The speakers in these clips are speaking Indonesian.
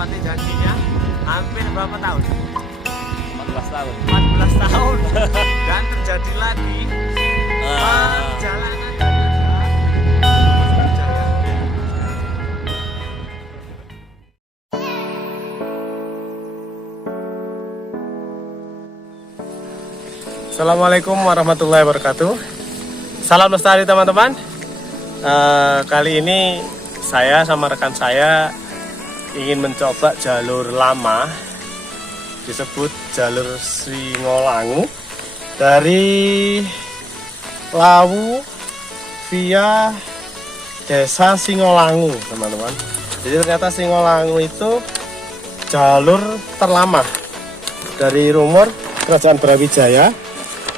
menepati janjinya hampir berapa tahun? 14 tahun. 14 tahun. Dan terjadi lagi perjalanan Assalamualaikum warahmatullahi wabarakatuh. Salam lestari teman-teman. Kali ini saya sama rekan saya ingin mencoba jalur lama, disebut jalur Singolangu, dari Lawu via desa Singolangu, teman-teman. Jadi ternyata Singolangu itu jalur terlama dari rumor Kerajaan Brawijaya.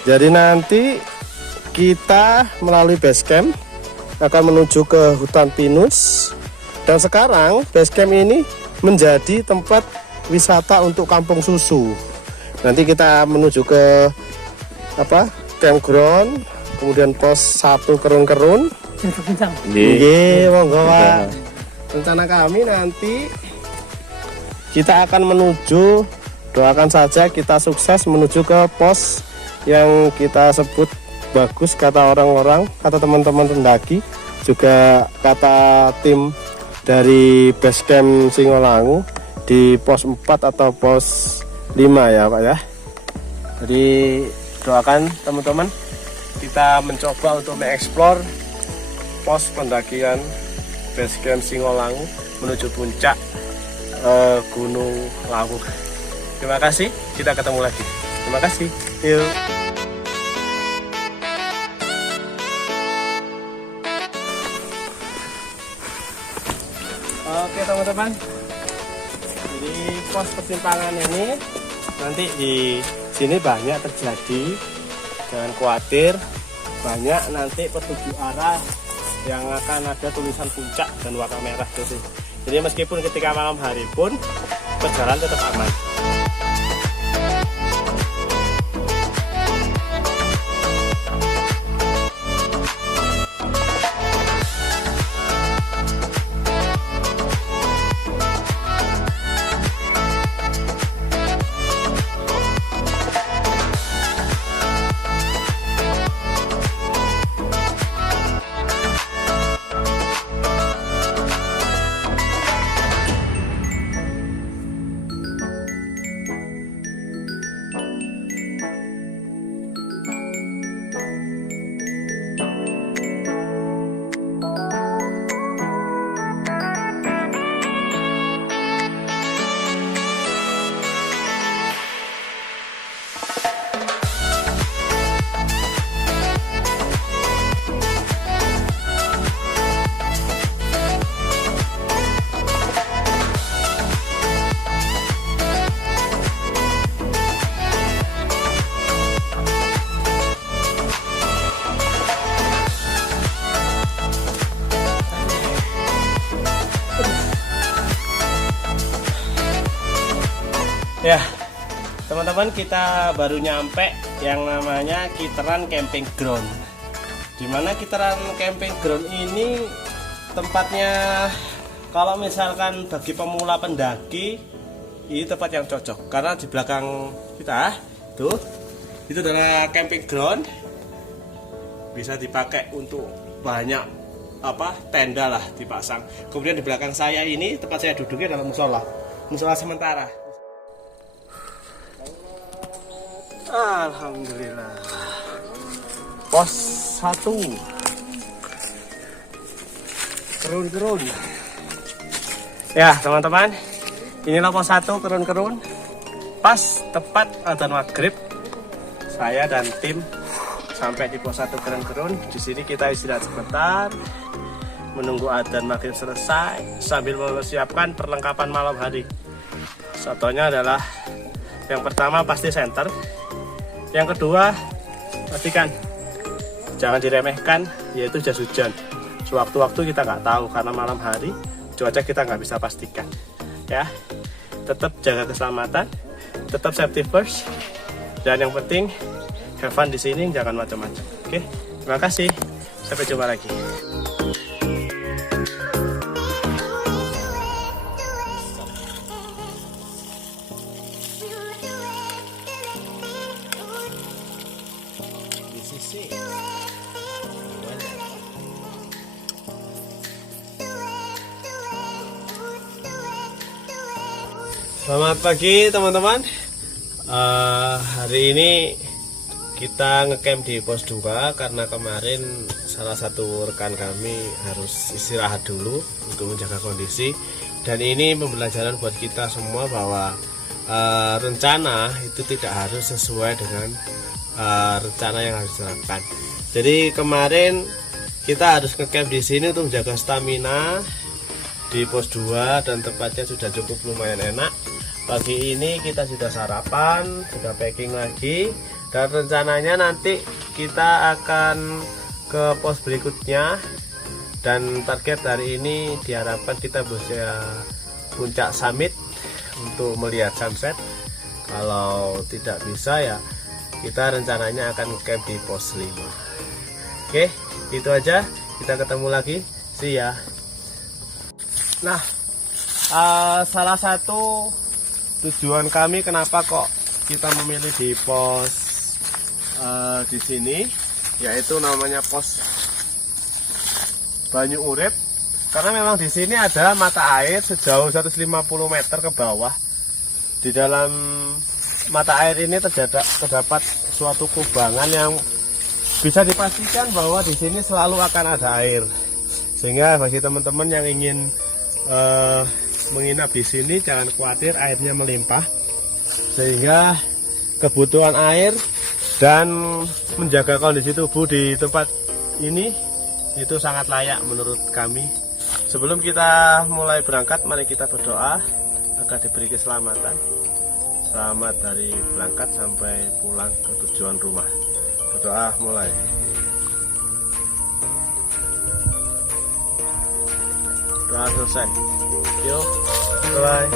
Jadi nanti kita melalui base camp akan menuju ke hutan pinus, dan sekarang base camp ini menjadi tempat wisata untuk kampung susu. Nanti kita menuju ke campground, kemudian pos 1 Kerun-Kerun. Nggih, monggo Pak. Rencana kami nanti kita akan menuju, doakan saja kita sukses menuju ke pos yang kita sebut bagus, kata orang-orang, kata teman-teman pendaki, juga kata tim dari base camp Singolangu, di pos 4 atau pos 5 ya Pak ya. Jadi doakan teman-teman, kita mencoba untuk mengeksplor pos pendakian base camp Singolangu menuju puncak Gunung Lawu. Terima kasih, kita ketemu lagi. Terima kasih. Yuk. Oke teman-teman, jadi pos persimpangan ini nanti di sini banyak terjadi, jangan khawatir, banyak nanti petunjuk arah yang akan ada tulisan puncak dan warna merah gitu. Jadi meskipun ketika malam hari pun perjalanan tetap aman. Ya, teman-teman, kita baru nyampe yang namanya Kiteran Camping Ground. Dimana Kiteran Camping Ground ini tempatnya, kalau misalkan bagi pemula pendaki, ini tempat yang cocok. Karena di belakang kita, tuh, itu adalah camping ground. Bisa dipakai untuk banyak tenda lah dipasang. Kemudian di belakang saya ini, tempat saya duduknya adalah musola sementara. Alhamdulillah. Pos 1 Kerun-Kerun. Ya teman-teman, inilah pos 1 Kerun-Kerun. Pas tepat adzan maghrib, saya dan tim sampai di pos 1 Kerun-Kerun. Di sini kita istirahat sebentar, menunggu adzan maghrib selesai sambil mempersiapkan perlengkapan malam hari. Contohnya adalah yang pertama pasti senter. Yang kedua, pastikan jangan diremehkan, yaitu jas hujan. Sewaktu-waktu kita nggak tahu, karena malam hari cuaca kita nggak bisa pastikan. Ya, tetap jaga keselamatan, tetap safety first, dan yang penting have fun di sini, jangan macam-macam. Oke, terima kasih, sampai jumpa lagi. Selamat pagi teman-teman. Hari ini kita ngecamp di pos 2 karena kemarin salah satu rekan kami harus istirahat dulu untuk menjaga kondisi. Dan ini pembelajaran buat kita semua bahwa rencana itu tidak harus sesuai dengan rencana yang harus dilakukan. Jadi kemarin kita harus ngecamp di sini untuk menjaga stamina di pos 2 dan tempatnya sudah cukup lumayan enak. Pagi ini kita sudah sarapan, sudah packing lagi, dan rencananya nanti kita akan ke pos berikutnya. Dan target hari ini diharapkan kita bisa puncak summit untuk melihat sunset. Kalau tidak bisa ya kita rencananya akan camp di pos 5. Oke, itu aja, kita ketemu lagi, see ya. Nah, salah satu tujuan kami kenapa kok kita memilih di pos di sini, yaitu namanya pos Banyu Urip, karena memang di sini ada mata air sejauh 150 meter ke bawah. Di dalam mata air ini terdapat suatu kubangan yang bisa dipastikan bahwa di sini selalu akan ada air, sehingga bagi teman-teman yang ingin menginap di sini jangan khawatir, airnya melimpah, sehingga kebutuhan air dan menjaga kondisi tubuh di tempat ini itu sangat layak menurut kami. Sebelum kita mulai berangkat, mari kita berdoa agar diberi keselamatan. Selamat dari berangkat sampai pulang ke tujuan rumah. Berdoa mulai. Doa selesai. Yuk, bye.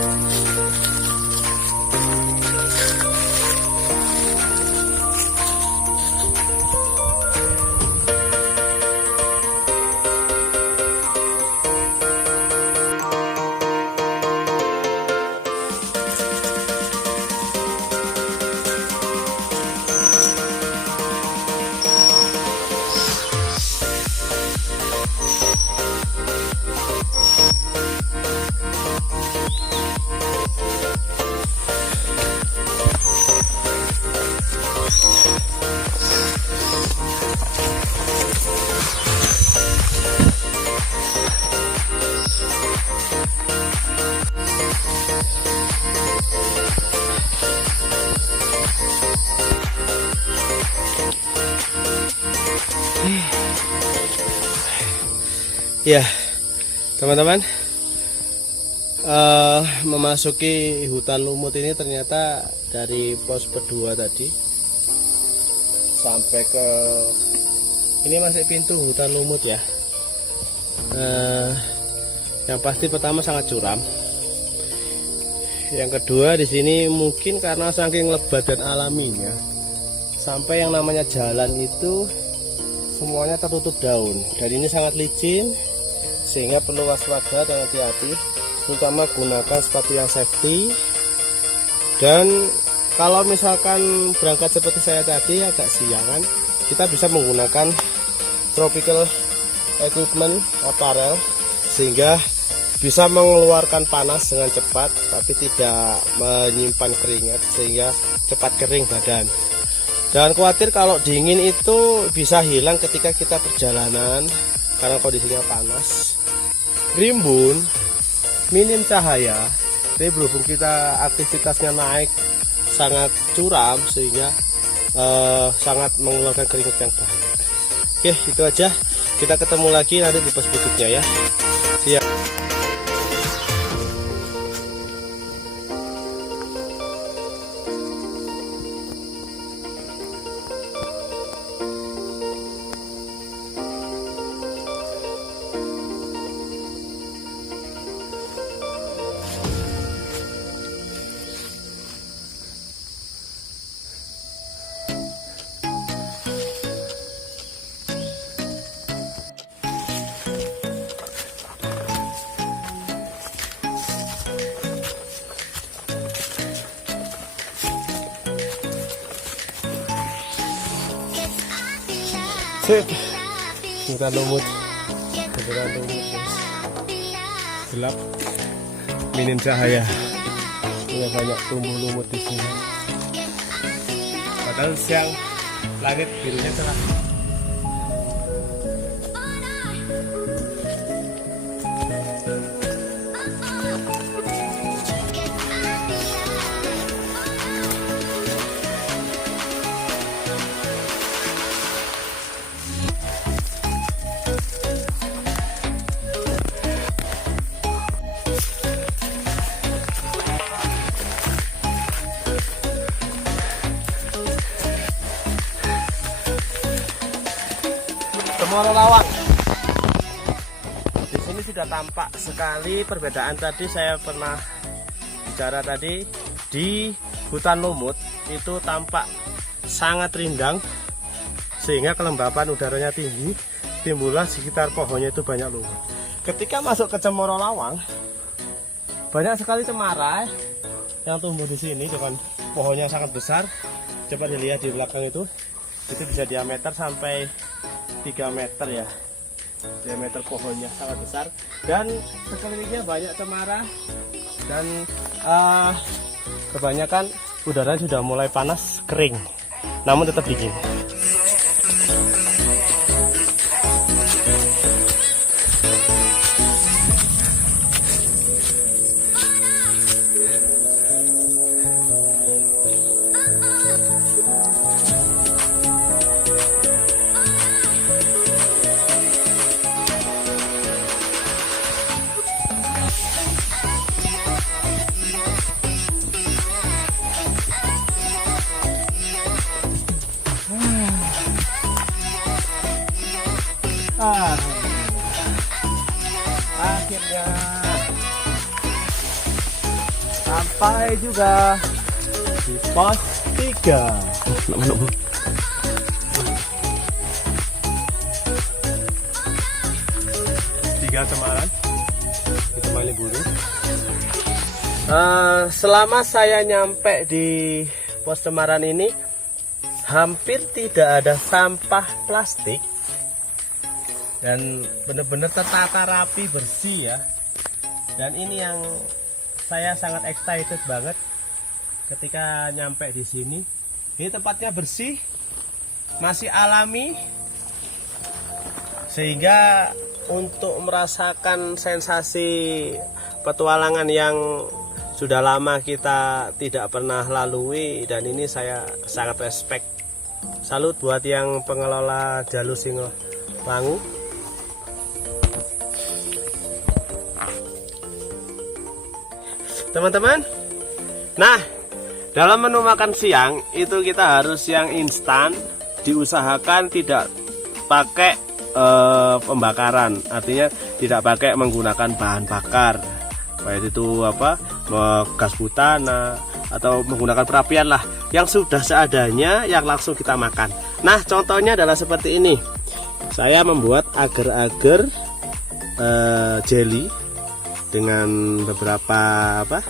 Ya, teman-teman, memasuki hutan lumut ini ternyata dari pos kedua tadi sampai ke ini masih pintu hutan lumut ya. Yang pasti pertama sangat curam. Yang kedua di sini mungkin karena saking lebat dan alaminya, sampai yang namanya jalan itu semuanya tertutup daun, dan ini sangat licin, sehingga perlu waspada dan hati-hati, terutama gunakan sepatu yang safety. Dan kalau misalkan berangkat seperti saya tadi agak siangan, kita bisa menggunakan tropical equipment apparel, sehingga bisa mengeluarkan panas dengan cepat tapi tidak menyimpan keringat, sehingga cepat kering badan. Jangan khawatir kalau dingin itu bisa hilang ketika kita perjalanan karena kondisinya panas. Rimbun, minim cahaya, tapi berhubung kita aktivitasnya naik sangat curam, sehingga sangat mengeluarkan keringat yang banyak. Oke, itu aja, kita ketemu lagi nanti di pos berikutnya ya. Siap. Sip, hutan lumut, guys. Gelap, minim cahaya. Punya banyak tumbuh lumut di sini. Padahal siang langit birunya cerah. Cemoro Lawang. Di sini sudah tampak sekali perbedaan. Tadi saya pernah bicara tadi di hutan lumut itu tampak sangat rindang sehingga kelembapan udaranya tinggi, timbullah sekitar pohonnya itu banyak lumut. Ketika masuk ke Cemoro Lawang, banyak sekali cemara yang tumbuh di sini dengan pohonnya sangat besar. Coba dilihat di belakang itu bisa diameter sampai 3 meter ya, diameter pohonnya sangat besar dan sekelilingnya banyak cemara dan kebanyakan udaranya sudah mulai panas kering namun tetap dingin. Akhirnya sampai juga di pos 3. Tiga cemaran ditemani burung. Selama saya nyampe di pos cemaran ini hampir tidak ada sampah plastik dan benar-benar tertata rapi, bersih ya. Dan ini yang saya sangat excited banget ketika nyampe di sini. Ini tempatnya bersih, masih alami, sehingga untuk merasakan sensasi petualangan yang sudah lama kita tidak pernah lalui, dan ini saya sangat respect. Salut buat yang pengelola Jalur Singgawangu. Teman-teman, nah dalam menu makan siang itu kita harus yang instan, diusahakan tidak pakai pembakaran, artinya tidak pakai menggunakan bahan bakar, baik itu gas butana atau menggunakan perapian lah, yang sudah seadanya yang langsung kita makan. Nah contohnya adalah seperti ini. Saya membuat agar-agar jelly dengan beberapa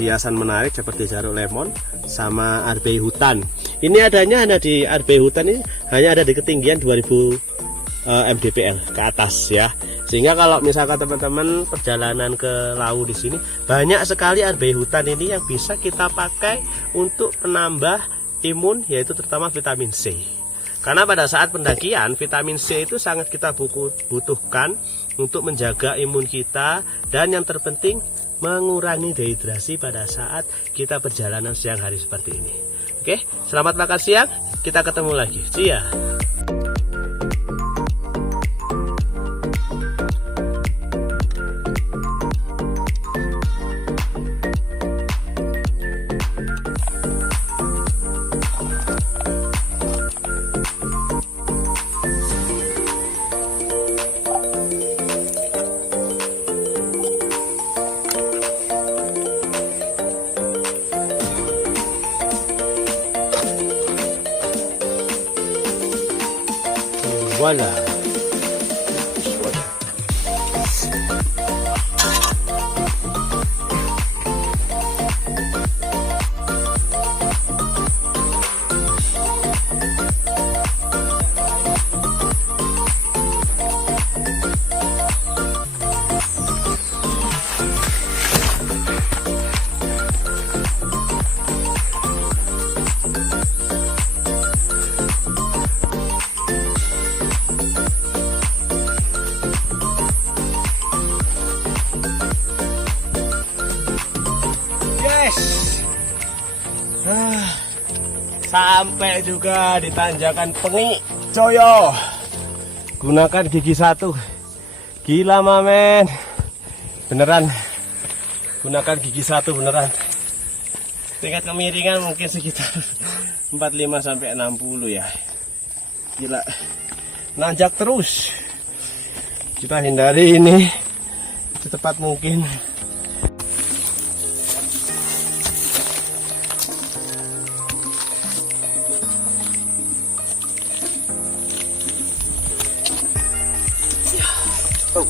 hiasan menarik seperti jeruk lemon sama arbei hutan. Ini adanya hanya di arbei hutan, ini hanya ada di ketinggian 2000 mdpl ke atas ya. Sehingga kalau misalkan teman-teman perjalanan ke Lawu di sini, banyak sekali arbei hutan ini yang bisa kita pakai untuk penambah imun, yaitu terutama vitamin C. Karena pada saat pendakian, vitamin C itu sangat kita butuhkan untuk menjaga imun kita, dan yang terpenting mengurangi dehidrasi pada saat kita perjalanan siang hari seperti ini. Oke, selamat makan siang, kita ketemu lagi. See ya. Voilà. guys. Sampai juga di tanjakan Pengi Coyo. Gunakan gigi 1. Gila mamen. Beneran. Gunakan gigi 1 beneran. Tingkat kemiringan mungkin sekitar 45 sampai 60 ya. Gila. Nanjak terus. Kita hindari ini secepat mungkin. Oh.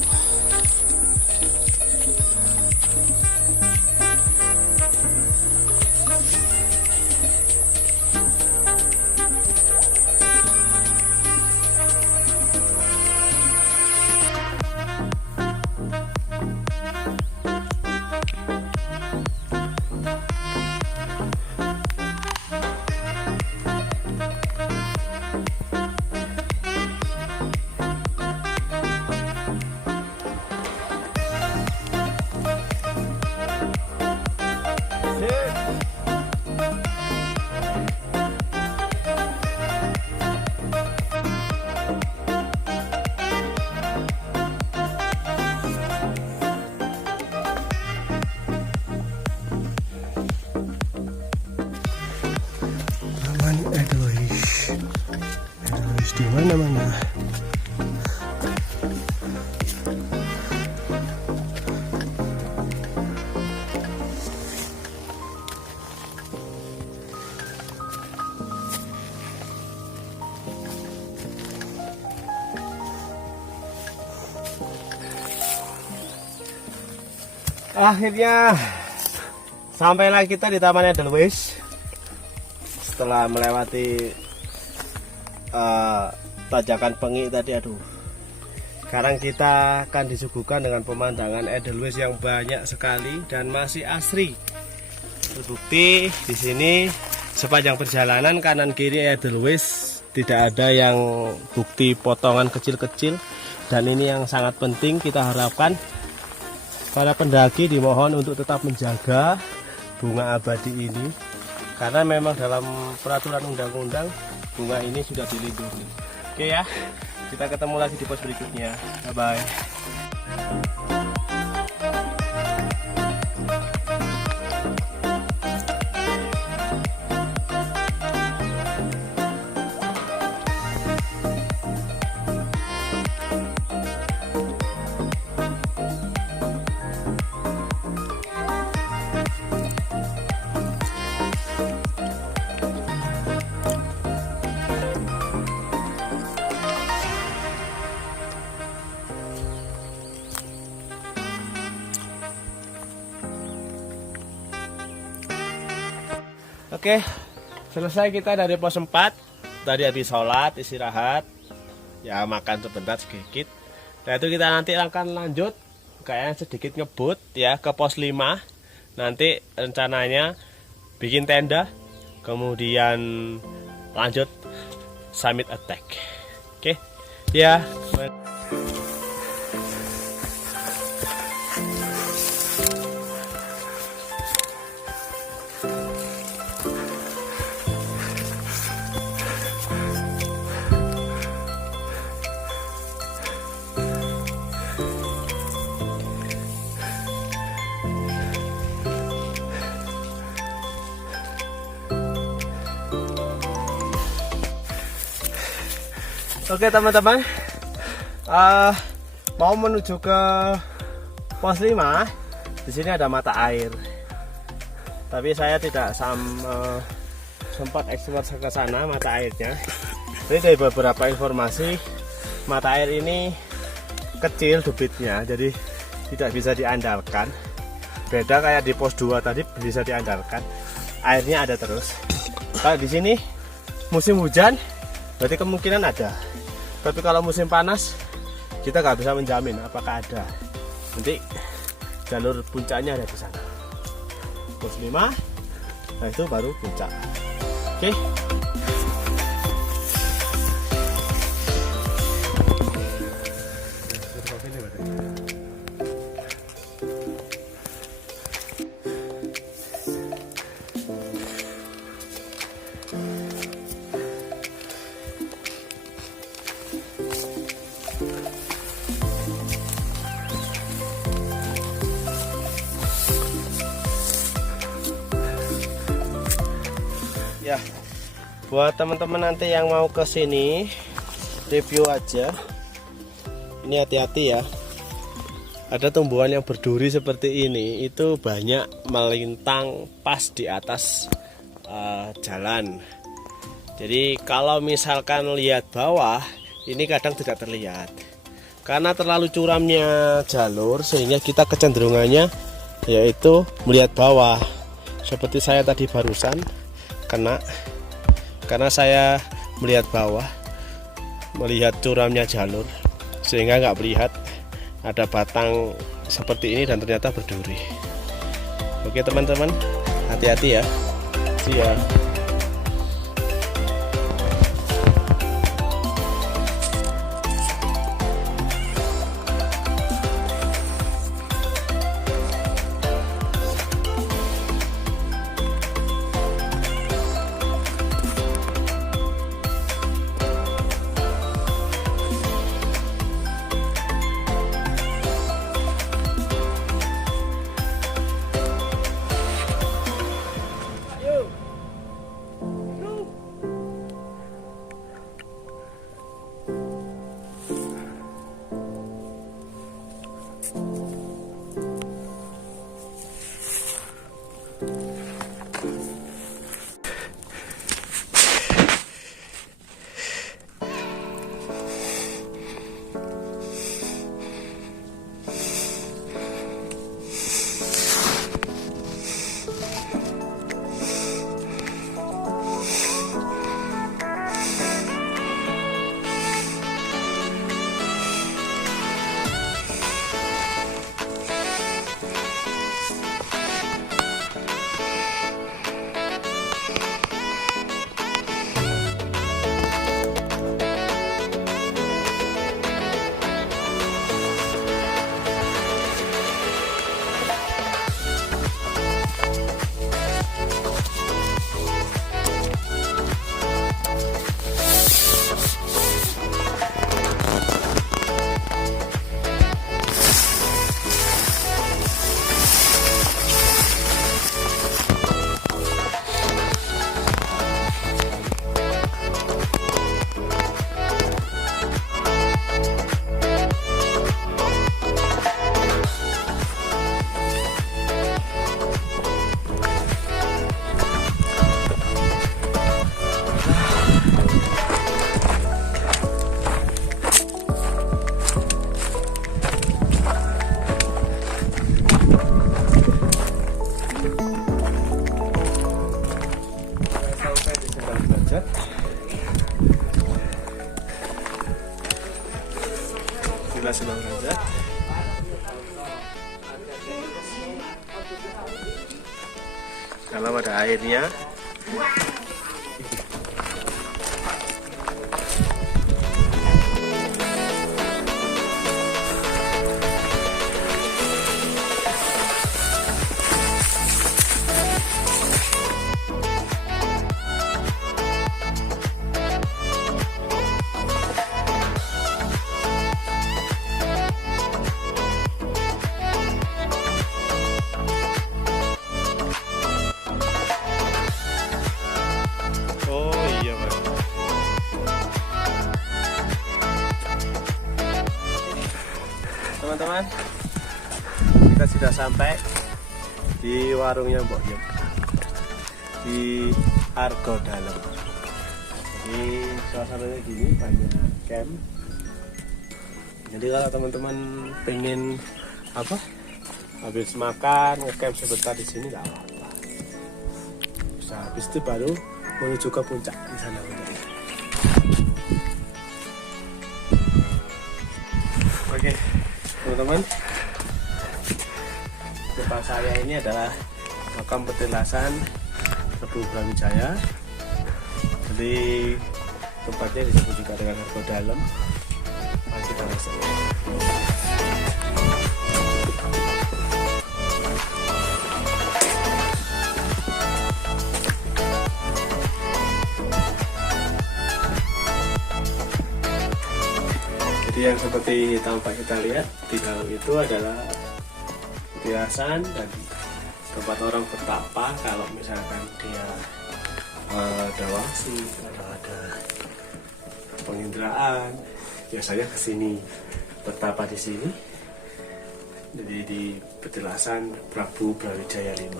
Edelweiss di mana-mana. Akhirnya sampailah kita di Taman Edelweiss setelah melewati tanjakan Pengi tadi. Aduh, sekarang kita akan disuguhkan dengan pemandangan Edelweiss yang banyak sekali dan masih asri. Terbukti di sini sepanjang perjalanan kanan kiri Edelweiss tidak ada yang bukti potongan kecil-kecil, dan ini yang sangat penting. Kita harapkan para pendaki dimohon untuk tetap menjaga bunga abadi ini, karena memang dalam peraturan undang-undang bunga ini sudah dilindungi. Oke ya, kita ketemu lagi di pos berikutnya. Bye bye. Oke, selesai kita dari pos 4. Tadi habis sholat, istirahat, ya makan sebentar sedikit. Nah itu kita nanti akan lanjut, kayaknya sedikit ngebut ya ke pos 5. Nanti rencananya bikin tenda, kemudian lanjut summit attack. Oke, ya. Oke teman-teman, mau menuju ke pos 5. Di sini ada mata air, tapi saya tidak sempat eksplor ke sana mata airnya. Jadi dari beberapa informasi, mata air ini kecil debitnya, jadi tidak bisa diandalkan. Beda kayak di pos 2 tadi bisa diandalkan, airnya ada terus. Kalau di sini musim hujan, berarti kemungkinan ada. Tapi kalau musim panas, kita nggak bisa menjamin apakah ada. Nanti jalur puncaknya ada di sana. Pos 5, nah itu baru puncak. Oke. Ya, buat teman-teman nanti yang mau ke sini review aja. Ini hati-hati ya. Ada tumbuhan yang berduri seperti ini, itu banyak melintang pas di atas jalan. Jadi kalau misalkan lihat bawah, ini kadang tidak terlihat karena terlalu curamnya jalur, sehingga kita kecenderungannya yaitu melihat bawah. Seperti saya tadi barusan kena, karena saya melihat bawah, melihat curamnya jalur, sehingga nggak melihat ada batang seperti ini dan ternyata berduri. Oke teman-teman, hati-hati ya. Siap. Senang aja. Kalau ada airnya. Teman-teman, kita sudah sampai di warungnya Mbok Yuk di Argo Dalam. Jadi suasananya gini, banyak camp. Jadi kalau teman-teman pengen apa, habis makan ngecamp sebentar di sini nggak apa-apa. Bisa habis itu baru menuju ke puncak di sana. Oke. Teman-teman, depan saya ini adalah makam petilasan Prabu Brawijaya. Jadi tempatnya disebut juga dengan Argo Dalam. Mari kita masuk. Jadi yang seperti tampak kita lihat di dalam itu adalah petilasan dan tempat orang bertapa kalau misalkan dia ada wangsit, ada penginderaan. Biasanya ke sini bertapa di sini. Jadi di petilasan Prabu Brawijaya V.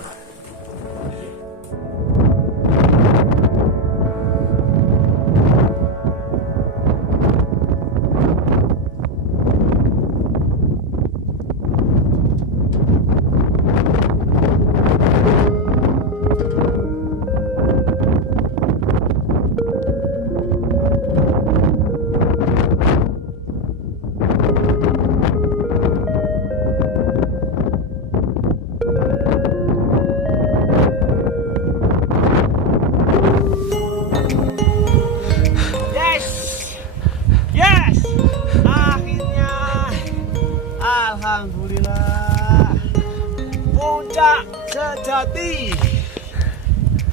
Alhamdulillah, puncak sejati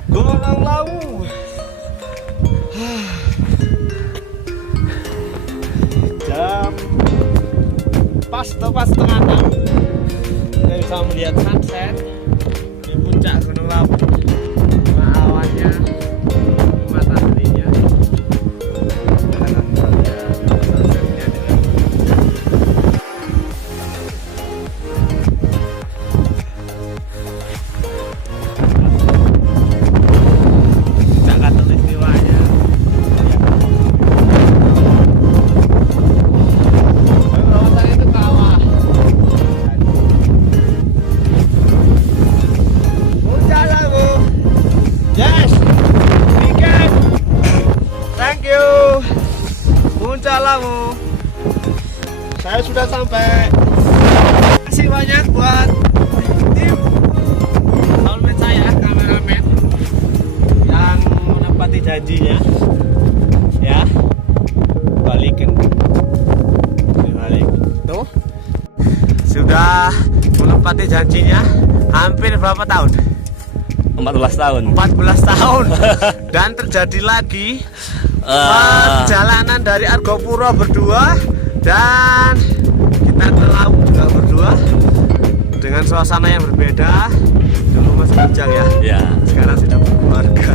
Gunung Lawu. Jam tepat setengah 6 kita bisa melihat sunset di puncak Gunung Lawu. Nah, awannya, mataharinya, sunsetnya dengan Lawu. Saya sudah sampai. Terima kasih banyak buat tim soulmate saya, kameramen yang menepati janjinya. Ya, balikin. Balik. Tuh. Sudah menepati janjinya hampir berapa tahun? 14 tahun. 14 tahun. Dan terjadi lagi perjalanan dari Argopuro berdua dan kita ke Lawu juga berdua dengan suasana yang berbeda. Dulu masih bujang ya. Ya. Sekarang sudah berkeluarga.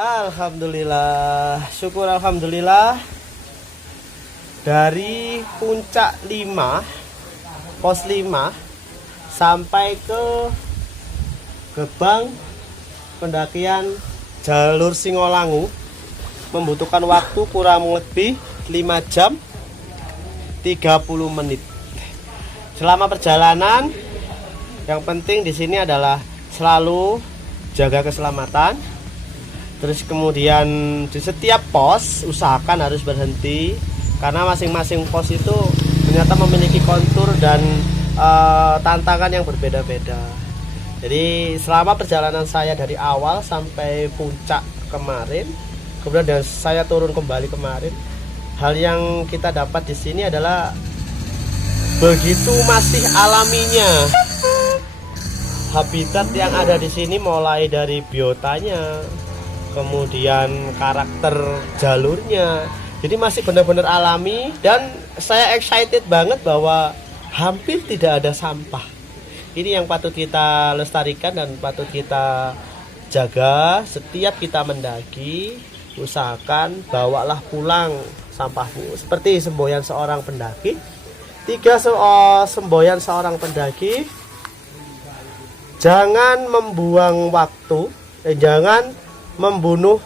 Alhamdulillah, syukur alhamdulillah. Dari puncak 5, pos 5 sampai ke gerbang pendakian jalur Singolangu membutuhkan waktu kurang lebih 5 jam 30 menit. Selama perjalanan yang penting di sini adalah selalu jaga keselamatan. Terus kemudian di setiap pos usahakan harus berhenti karena masing-masing pos itu ternyata memiliki kontur dan tantangan yang berbeda-beda. Jadi selama perjalanan saya dari awal sampai puncak kemarin, kemudian saya turun kembali kemarin, hal yang kita dapat di sini adalah begitu masih alaminya habitat yang ada di sini, mulai dari biotanya, kemudian karakter jalurnya. Jadi masih benar-benar alami dan saya excited banget bahwa hampir tidak ada sampah. Ini yang patut kita lestarikan dan patut kita jaga. Setiap kita mendaki, usahakan bawalah pulang sampahmu. Seperti semboyan seorang pendaki. 3 semboyan seorang pendaki. Jangan membuang waktu, jangan membunuh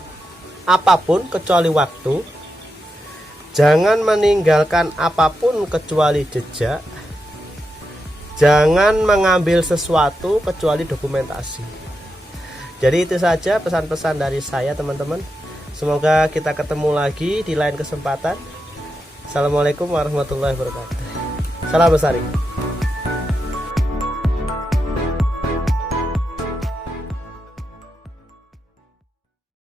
apapun kecuali waktu. Jangan meninggalkan apapun kecuali jejak. Jangan mengambil sesuatu kecuali dokumentasi. Jadi itu saja pesan-pesan dari saya, teman-teman. Semoga kita ketemu lagi di lain kesempatan. Assalamualaikum warahmatullahi wabarakatuh. Salam Lestari.